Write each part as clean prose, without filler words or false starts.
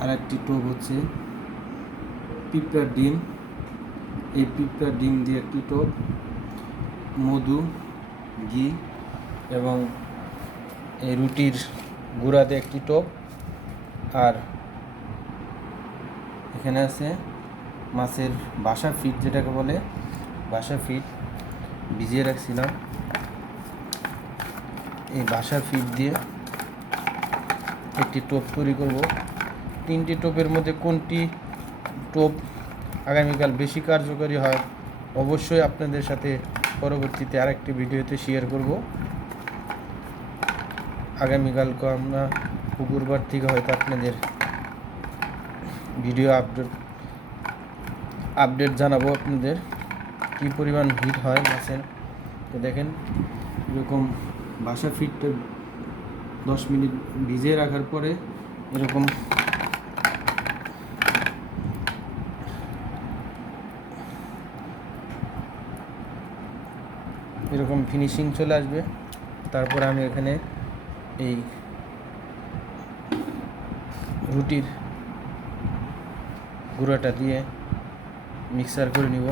আর একটি টোপ হচ্ছে পিঁপড়ার ডিম। এই পিঁপড়ার ডিম দিয়ে একটি টোপ, মধু, ঘি এবং এই রুটির গুঁড়া দিয়ে একটি টোপ। আর এখানে আছে মাছের বাসা ফিট, যেটাকে বলে বাসা ফিট, ভিজিয়ে রাখছিলাম। এই বাসা ফিট দিয়ে একটি টোপ তৈরি করব। 3টি টোপের মধ্যে কোনটি টোপ আগামীকাল বেশি কার্যকরী হয় অবশ্যই আপনাদের সাথে পরবর্তীতে আরেকটি ভিডিওতে শেয়ার করব। আগামীকালকে আমরা পুকুরপাড় থেকে হয়তো আপনাদের ভিডিও আপডেট জানাবো আপনাদের কী পরিমাণ হিট হয় মাছের। তো দেখেন এরকম বাসা ফিটটা 10 মিনিট ভিজিয়ে রাখার পরে এরকম ফিনিশিং চলে আসবে। তারপর আমি এখানে এই রুটির গুঁড়াটা দিয়ে মিক্সার করে নিব।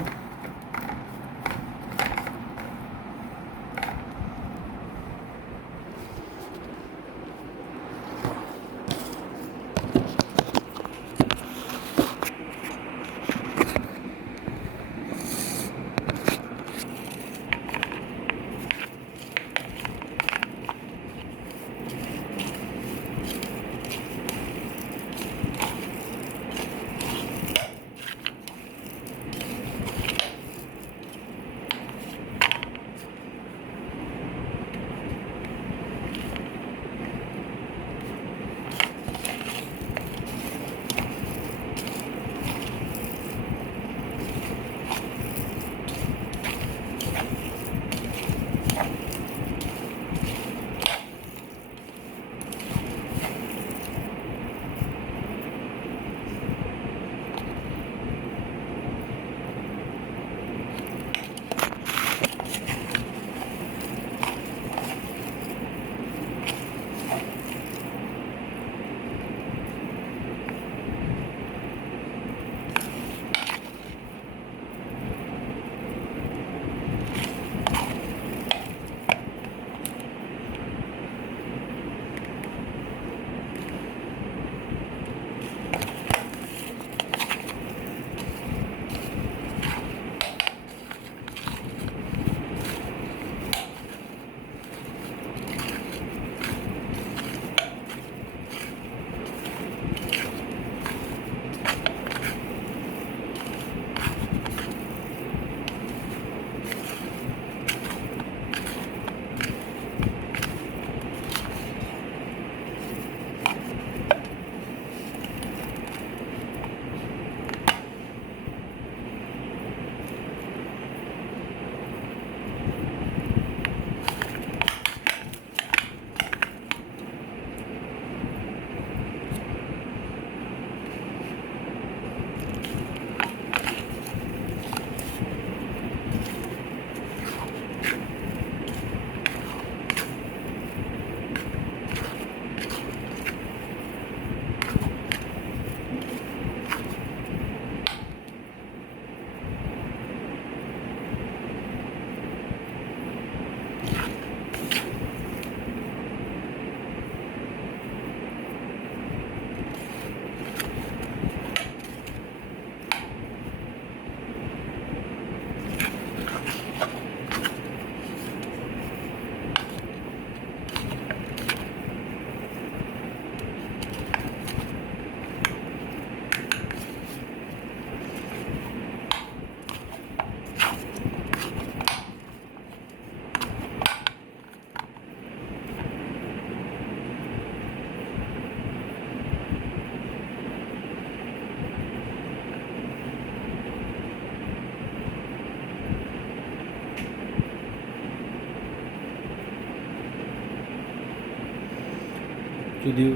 যদিও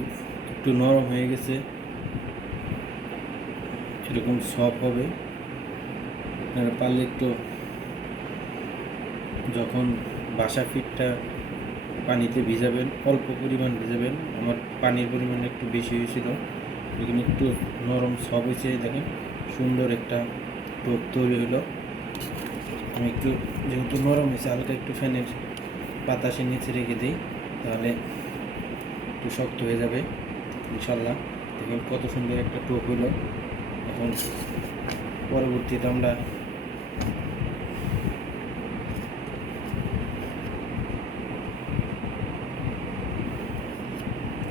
একটু নরম হয়ে গেছে, এরকম সফট হবে। আপনারা পারলে একটু যখন বাসা ফিটটা পানিতে ভিজাবেন, অল্প পরিমাণ ভিজাবেন। আমার পানির পরিমাণ একটু বেশি হয়েছিল, এখানে একটু নরম সব হয়েছে, দেখেন সুন্দর একটা টোপ তৈরি হলো। আমি একটু যেহেতু নরম হয়েছে হালকা একটু ফ্যানের বাতাসের নিচে রেখে দিই, তাহলে একটু শক্ত হয়ে যাবে ইনশাল্লাহ। দেখুন কত সুন্দর একটা টোপ হলো। এখন পরবর্তীতে আমরা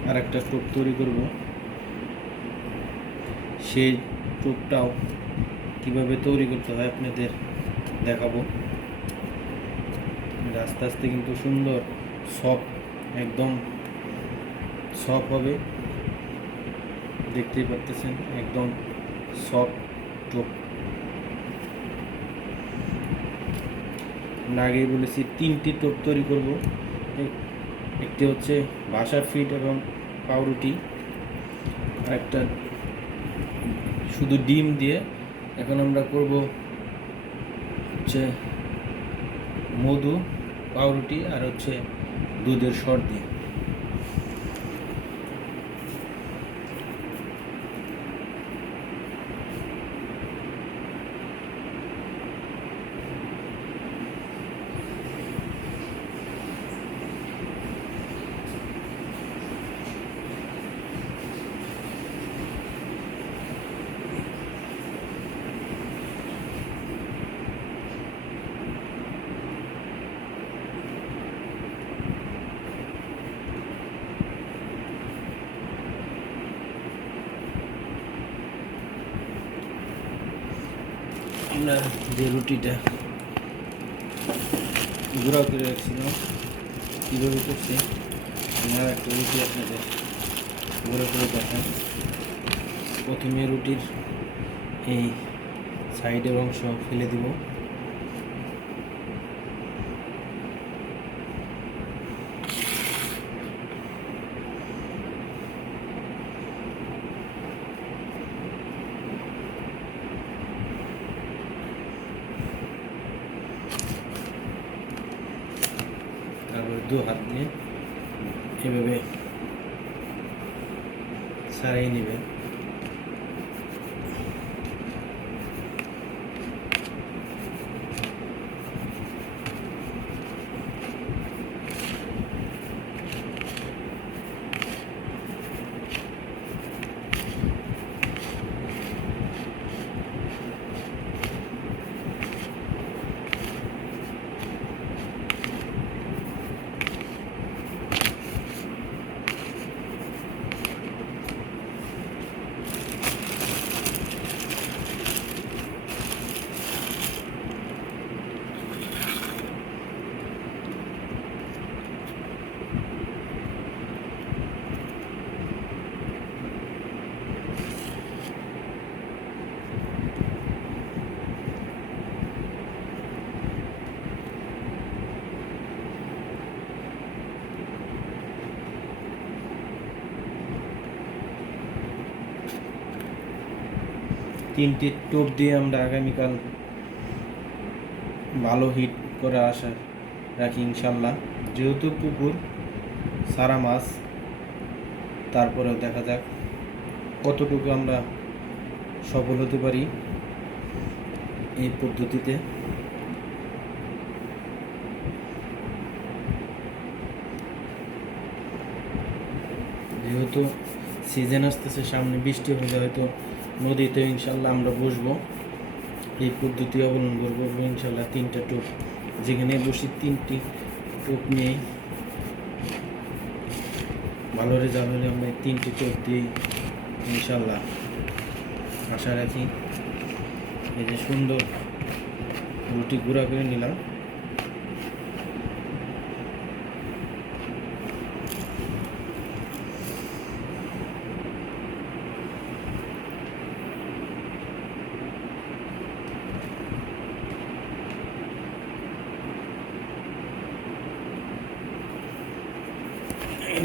আর একটা টোপ তৈরি করব। সেই টোপটাও কীভাবে তৈরি করতে হয় আপনাদের দেখাবো। আস্তে আস্তে কিন্তু সুন্দর সফট, একদম সফট হবে, দেখতেই পাচ্ছেন একদম সফট টোপ। আমরা আগেই বলেছি 3টি টোপ তৈরি করব। একটি হচ্ছে বাসা ফিট এবং পাউরুটি, আর একটা শুধু ডিম দিয়ে। এখন আমরা করব হচ্ছে মধু, পাউরুটি আর হচ্ছে দুধের সর দিয়ে। আমরা যে রুটিটা গুঁড়া করে রাখছিলাম কীভাবে করছি, আমরা একটা রুটি আপনাদের গুঁড়ো করে দেখাই। প্রথমে রুটির এই সাইডের অংশ ফেলে দিব, তারপরে 2 হাত দিয়ে এভাবে ছাড়িয়ে নেবেন। তিনটি টোপ দিয়ে আমরা আগামীকাল ভালো হিট করে আশা রাখি ইনশাল্লাহ। যেহেতু পুকুর সারা মাছ, তারপরেও দেখা যাক কতটুকু আমরা সফল হতে পারি এই পদ্ধতিতে। যেহেতু সিজন আসতেছে সামনে, বৃষ্টি হলে হয়তো নদীতে ইনশাল্লাহ আমরা বসবো, এই পদ্ধতি অবলম্বন করবো ইনশাল্লাহ। 3টা টোপ, যেখানে বসি 3টি টোপ নিয়ে ভালো রেজাল্ট হলে আমরা 3টি টোপ দিয়েই ইনশাল্লাহ আশা রাখি। এই যে সুন্দর রুটি গুঁড়া করে নিলাম,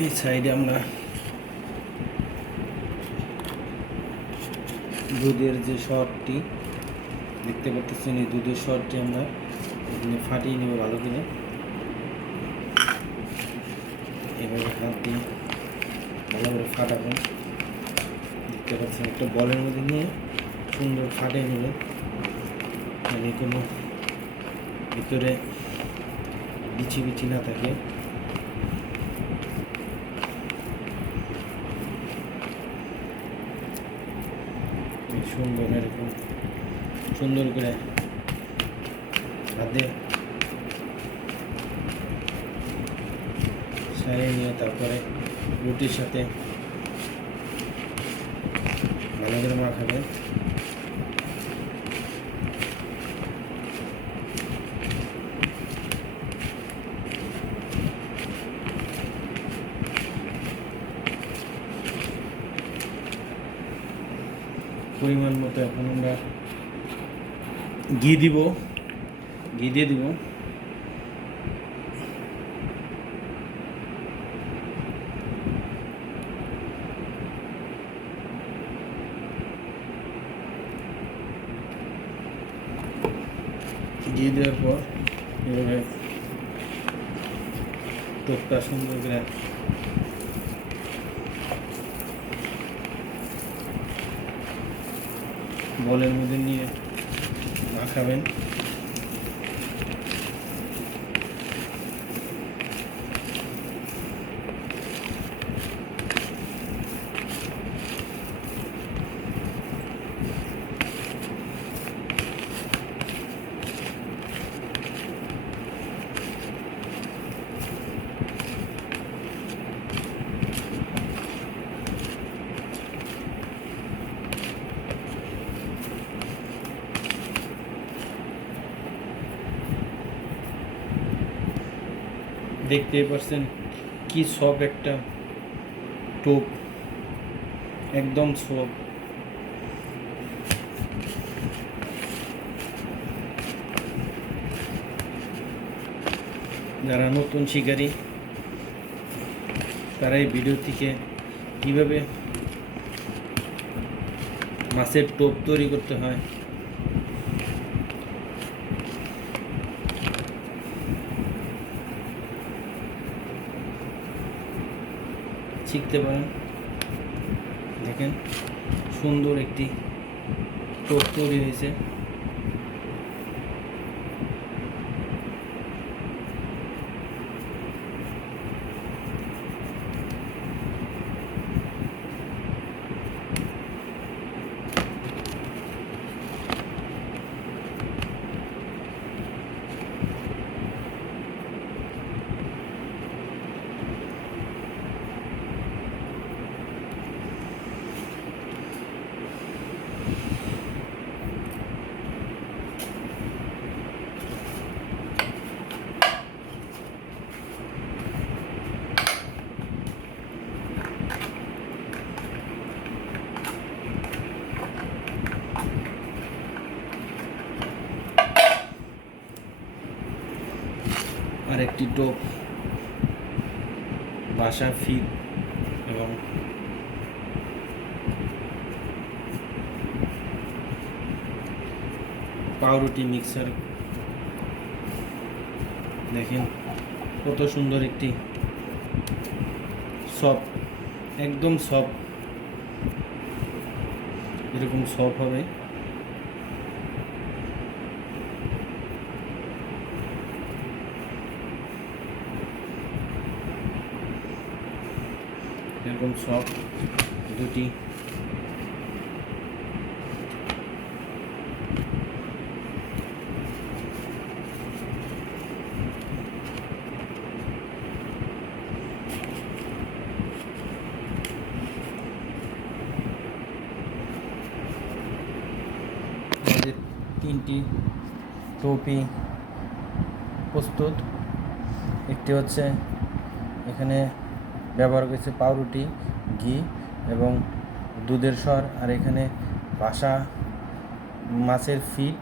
এই সাইডে আমরা দুধের যে শর্টটি দেখতে পাচ্ছেন, এই দুধের শর্টটি আমরা এখানে ফাটিয়ে নেব ভালো করে। এভাবে হাত দিয়ে ভালো করে ফাটাবেন, দেখতে পাচ্ছেন একটা বলের মধ্যে নিয়ে সুন্দর ফাটিয়ে নেবেন, মানে কোনো ভিতরে বিচি বিচি না থাকে। সুন্দর এরকম সুন্দর করে হাতে সারিয়ে নিয়ে তারপরে রুটির সাথে ভালো করে মাখাবেন। পরিমাণ মতো এখন আমরা ঘি দিব, ঘি দিয়ে দিব। ঘি দেওয়ার পর এভাবে টোপটা সুন্দর করে বলের মধ্যে নিয়ে মাখাবেন। দেখতেই পাচ্ছেন কি সফট একটা টোপ, একদম সফট। যারা নতুন শিকারী তারা এই ভিডিও থেকে কীভাবে মাছের টোপ তৈরি করতে হয় শিখতে পারেন। দেখেন সুন্দর একটি টোপ তৈরি হয়েছে। আর একটি টোপ বাসা ফিড এবং পাউরুটি মিক্সার। দেখেন কত সুন্দর একটি সফট, একদম সফট, এরকম সফট হবে। এরকম সফট দুটি আমাদের তিনটি টোপি প্রস্তুত। একটি হচ্ছে এখানে ব্যবহার করেছে পাউরুটি, ঘি এবং দুধের সর, আর এখানে বাসা মাছের ফিড,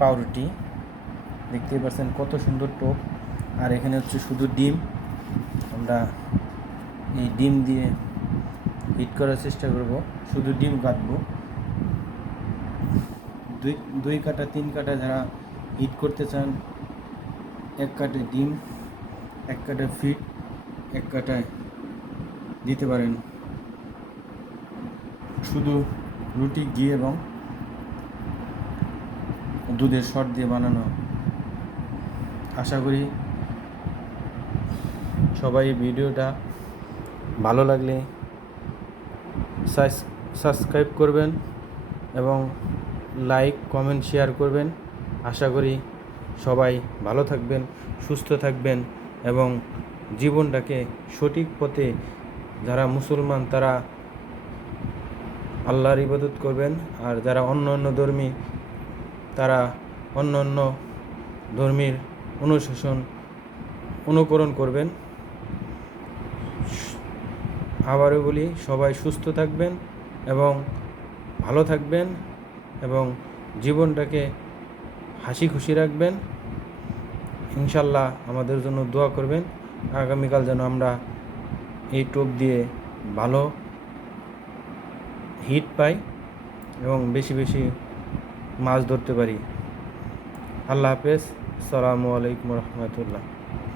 পাউরুটি। দেখতেই পাচ্ছেন কত সুন্দর টোপ। আর এখানে হচ্ছে শুধু ডিম। আমরা এই ডিম দিয়ে হিট করার চেষ্টা করব, শুধু ডিম কাটবো। দুই কাটা 3 কাটা যারা হিট করতে চান, 1 কাটে ডিম, 1 কাটা ফিড, 1 কাটায় দিতে পারেন। শুধু রুটি, ঘি এবং দুধের শর্ট দিয়ে বানানো। আশা করি সবাই ভিডিওটা ভালো লাগলে সাবস্ক্রাইব করবেন এবং লাইক, কমেন্ট, শেয়ার করবেন। আশা করি সবাই ভালো থাকবেন, সুস্থ থাকবেন এবং জীবনটাকে সঠিক পথে, যারা মুসলমান তারা আল্লাহর ইবাদত করবেন, আর যারা অন্য অন্য ধর্মী তারা অন্য অন্য ধর্মীর অনুকরণ করবেন। আবারও বলি, সবাই সুস্থ থাকবেন এবং ভালো থাকবেন এবং জীবনটাকে হাসি খুশি রাখবেন। ইনশাল্লাহ আমাদের জন্য দোয়া করবেন, আগামীকাল যেন আমরা এই টোপ দিয়ে ভালো হিট পাই এবং বেশি বেশি মাছ ধরতে পারি। আল্লাহ হাফেজ। আসসালামু আলাইকুম রহমতুল্লাহ।